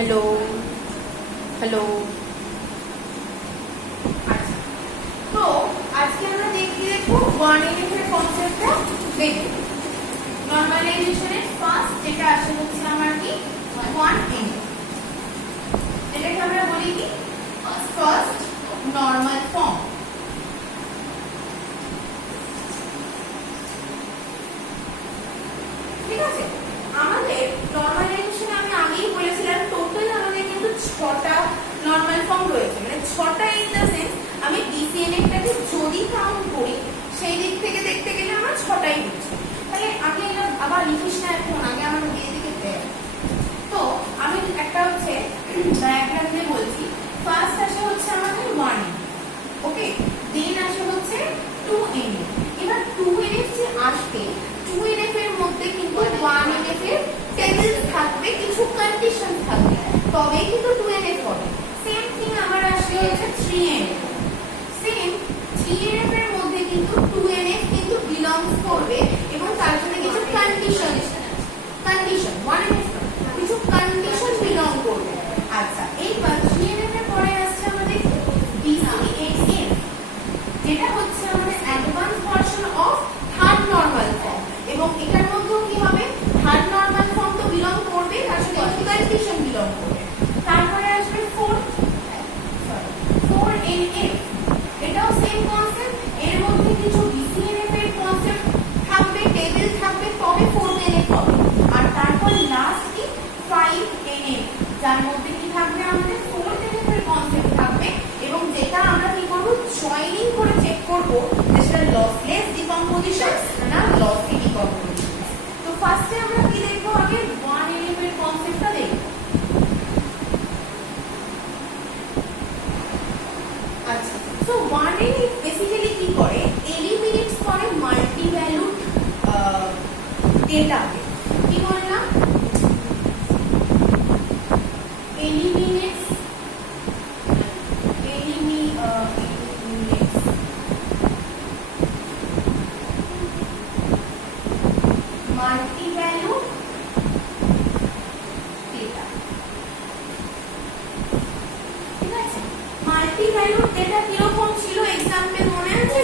Hello hello আচ্ছা, তো আজকে আমরা দেখবো 1NF এর কনসেপ্টটা দেখব। নরমালাইজেশনের ফার্স্ট যেটা আসে হচ্ছে আমার কি 1NF, এটাকে আমরা বলি কি ফার্স্ট নরমাল ফর্ম। ঠিক আছে, আমাদের নরমালাইজেশনে আমি আগেই বলেছিলাম টোটাল আমাদের কিন্তু 6টা নরমাল ফর্ম রয়েছে, মানে 6টা ইন দ্য সেন্স আমি ডিসিএনএফটাকে যদি কাউন্ট করি সেই দিক থেকে দেখতে গেলে আমার 6টাই হচ্ছে। তাহলে আমি এটা আবার লিখিস না, এখন আগে আমার দিয়ে দিকে দেয়। তো আমি একটা হচ্ছে ডায়াগ্রাম দিয়ে বলছি। ফার্স্ট আসে হচ্ছে আমাদের 1NF, ওকে, দেন আসে হচ্ছে 2NF। এবার 2NF যে আসবে, 2NF এর মধ্যে কিন্তু 1NF এর টেবিল থাকবে, কিছু কন্ডিশন থাকবে, তবেই কিন্তু 2NF হবে। সেম থিং আমার আসবে হচ্ছে 3NF। সেম 3NF এর মধ্যে কিন্তু 2NF কিন্তু বিলংস করবে এবং তার জন্য কিছু কন্ডিশন 1NF কিছু কন্ডিশন বিলং করবে। আচ্ছা, এইবার 3NF এর পরে আসছে আমাদের BCNF, যেটা হচ্ছে আমাদের advance version of third normal form, এবং এটার মধ্যেও কি হবে, থার্ড নরমাল ফর্ম তো বিলং করবে, তার সাথে কন্ডিশন বিলং করবে। তারপরে আসবে 4NF, এটাও সেম কনসেপ্ট, এর মধ্যে কিছু BCNF এর কনসেপ্ট থাকবে, টেবিল থাকবে, তবে 4NF হবে। আর তারপর লাস্ট কি 5NF, যার মধ্যে কি থাকবে, আমাদের 4NF এর কনসেপ্ট থাকবে, এবং যেটা আমরা কি করব, জয়েনিং করে চেক করব যে সেটা লসলেস ডিকম্পোজিশন না লসি ডিকম্পোজিশন। তো ফার্স্টে আমরা কি দেখব, আগে 1NF এর কনসেপ্টটা দেখব। আচ্ছা, সো 1NF বেসিক্যালি কি করে, এলিমিনেটস করে মাল্টি ভ্যালুড ডেটাকে। কি বললাম, eliminates multi-value data। ঠিক আছে, multi-value data কিরকম ছিল, এক্সাম্পল মনে আছে?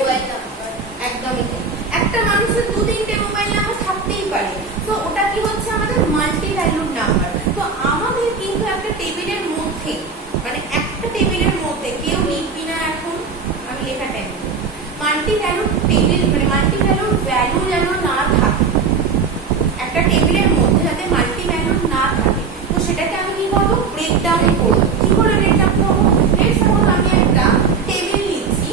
একদমই তাই, একটা মানুষের 2-3টে মোবাইল নাম্বার থাকতেই পারে, তো ওটা কি হচ্ছে আমাদের মাল্টি-ভ্যালুড নাম্বার। তো আমাদের কিন্তু একটা টেবিলের মধ্যে, মানে একটা টেবিলের মধ্যে কেউ লিখবি না, এখন আমি লেখাটা নেব, মাল্টি-ভ্যালুড টেবিল, মানে মাল্টি-ভ্যালুড ভ্যালু যেন না থাকে একটা টেবিলের মধ্যে, যাতে মাল্টি-ভ্যালুড না থাকে। তো সেটাকে আমি কি করব, ব্রেকডাউন করব। কি করে ব্রেকডাউন করব, লেটস সাপোজ আমি একটা টেবিল নিচ্ছি,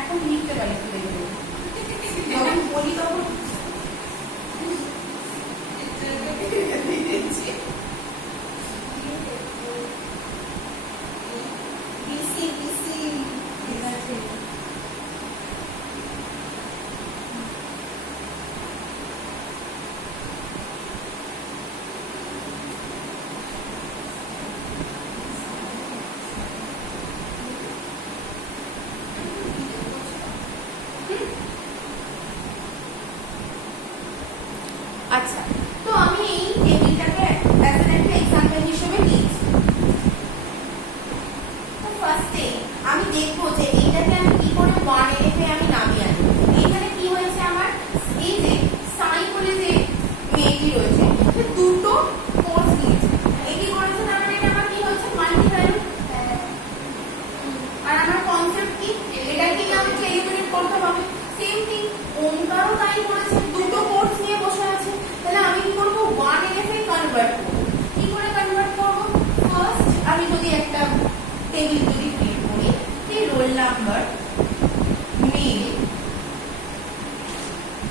এখন লিখতে পারি, যখন বলি তখন আচ্ছা, তো আমি এই টেবিলটাকে অ্যাজ একটা এক্সাম্পল হিসেবে নিয়েছি। তো ফার্স্টে আমি দেখবো যে এইটাকে আমি কি করে 1NF এ আমি নামিয়ে আনবো। এইখানে কি হয়েছে, আমার এই যে সাই বলে যে মেয়েটি রয়েছে, সে দুটো কোর্স নিয়েছে। এই কি করেছে, তার মানে এটা আমার কি হচ্ছে, মাল্টি ভ্যালু। আর আমার কনসেপ্ট কি, এটা কি আমাকে এলিমিনেট করতে হবে। সেম থিং ওমকারও তাই করেছে, দুটো কোর্স নিয়ে বসে আছে। তাহলে আমি কি করব, 1NF এ কনভার্ট করব। কি করে কনভার্ট করব, ফার্স্ট আমি যদি একটা টেবিল যদি ক্রিয়েট করি, এই রোল নাম্বার, মেল,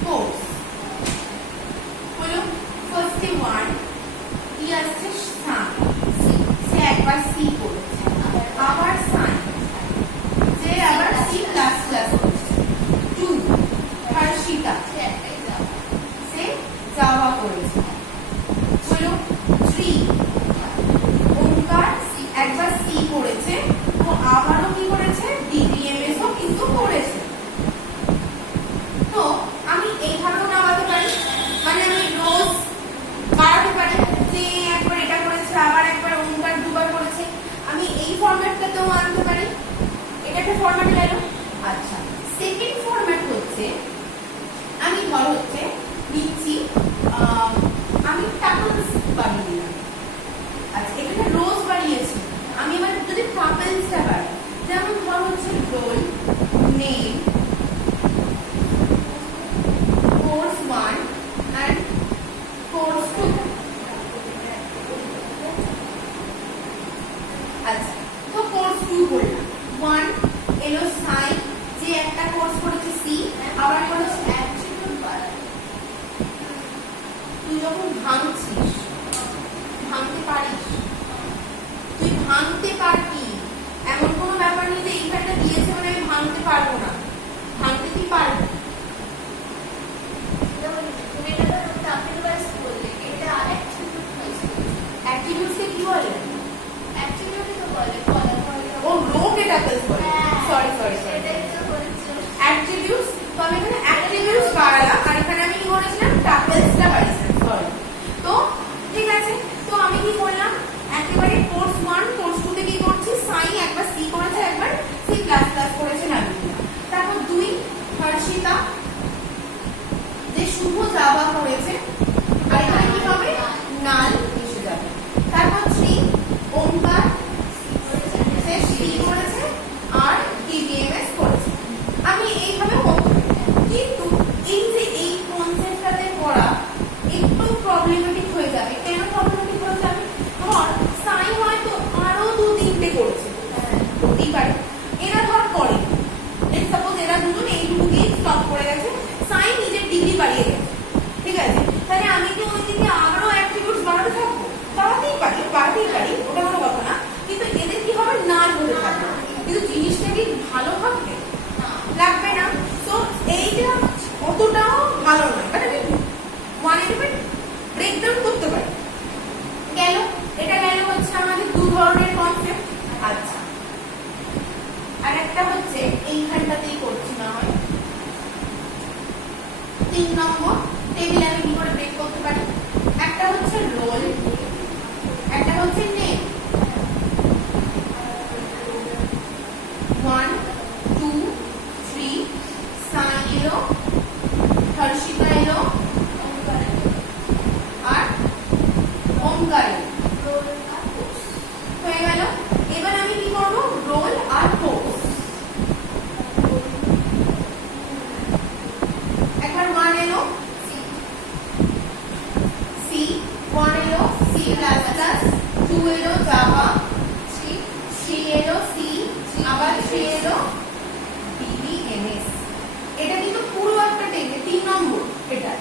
কোর্স হলো, ফার্স্টে 1 কি আসছে, সান, সে একবার সি করেছে, আবার সান, যে আবার C++ 2 হর্ষিতা ফরম্যাটে গেল। আচ্ছা, সেকেন্ড ফরম্যাট হচ্ছে আমি ধর হচ্ছে নিচ্ছি আমি টাপলস বানিয়ে দিলাম। আচ্ছা, এখানে রোজ বানিয়েছি, আমি এবার যদি টাপলসটা বানাই, যেমন ধর হচ্ছে roll name course 1 and course 2। আচ্ছা, তো কোর্স 2 করলাম, 1 এলো সাই, যে একটা কোর্স করেছে সি, আবার করেছে অ্যাট্রিবিউট বাড়ায়। তুই যখন ভাঙছিস, ভাঙতে পারিস, তুই ভাঙতে পারবি, এমন কোনো ব্যাপার নেই যে এইখানটা দিয়েছে মানে আমি ভাঙতে পারবো না, ভাঙতে কি পারবি। অ্যাট্রিবিউটসকে কি বলে? ও রোকে টাপলস বলে, সরি সরি সরি, অ্যাট্রিবিউটস। তো আমি এখানে অ্যাট্রিবিউটস বাড়ালাম আর এখানে আমি কি করেছিলাম, টাপলসটা বাড়িয়েছিলাম, সরি। তো ঠিক আছে, তো আমি কি করলাম, একেবারে কোর্স 1 কোর্স 2 তে কি করছি, সাই একবার সি করেছে, একবার সি প্লাস প্লাস করেছে, নামিয়ে দিলাম। তারপর 2 হর্ষিতা, যে শুভ জাভা করেছে, আর এখানে কি হবে, নাল মিশে যাবে। তারপর 3 ওমকার, সে সি করেছে আর ডিবিএমএস করেছে। আমি এইভাবে করতে পারি, কিন্তু এই যে এই কনসেপ্টটাতে পড়া একটু প্রবলেমেটিক হয়ে যাবে। কেন প্রবলেমেটিক হয়ে যাবে, ধর সাই হয়তো আরো 2-3টে করেছে, হতেই পারে এরা ধর করে, লেটস সাপোজ এরা দুজন এই দুটো দিয়ে স্টপ করে গেছে, সাই নিজের ডিগ্রি বাড়িয়ে গেছে, ঠিক আছে, তাহলে আমি কি ওই দিকে আরো অ্যাট্রিবিউটস বাড়াতে থাকবো? বাড়াতেই পারি, ওটা কোনো কথা না, কিন্তু এদের কি হবে, নাল হতে থাকবে, কিন্তু জিনিসটা কি ভালো থাকবে, লাগবে না। তো এইটা অতটাও ভালো নয়, বাট আমি 1 এলিমেন্ট ব্রেকডাউন করতে পারি। গেল, এটা গেল হচ্ছে আমাদের 2 ধরনের কনসেপ্ট। আচ্ছা, আর একটা হচ্ছে এইখানটাতেই করছি না হয়, 3 নম্বর টেবিল আমি কি করে ব্রেক করতে পারি। একটা হচ্ছে রোল, একটা হচ্ছে নেম। 1 2 3 সাই এলো, হর্ষিতা এলো আর ওমকার হয়ে গেল। এবার আমি কি করবো, রোল আর কোর্স, একবার 1 এলো সি, 1 এলো সি প্লাস প্লাস, 2 এলো জাভা, 3 এলো সি, আবার 3 এলো ডিবিএমএস। এটা কিন্তু পুরো একটা টেবিল, 3 নম্বর এটা,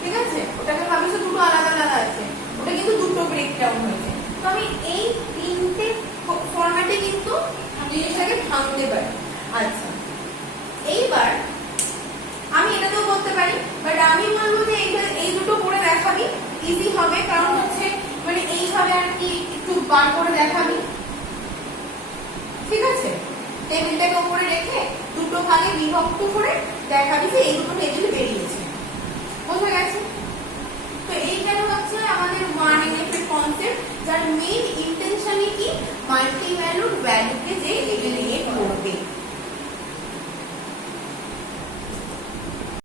ঠিক আছে, ওটাকে ভাবিস দুটো আলাদা আলাদা আছে, ওটা কিন্তু দুটো ব্রেকডাউন হয়েছে। তো আমি এই 3টে ফরম্যাটে কিন্তু জিনিসটাকে ভাঙতে পারি। আচ্ছা, এইবার আমি এটাতেও করতে পারি, বাট আমি বলবো যে এই দুটো করে দেখাবি, ইজি হবে, কারণ হচ্ছে মানে এইভাবে আর কি একটু বার করে দেখাবি, ঠিক আছে, টেবিলটাকে উপরে রেখে দুটো ভাগে বিভক্ত করে দেখাবি যে এই দুটো টেবিল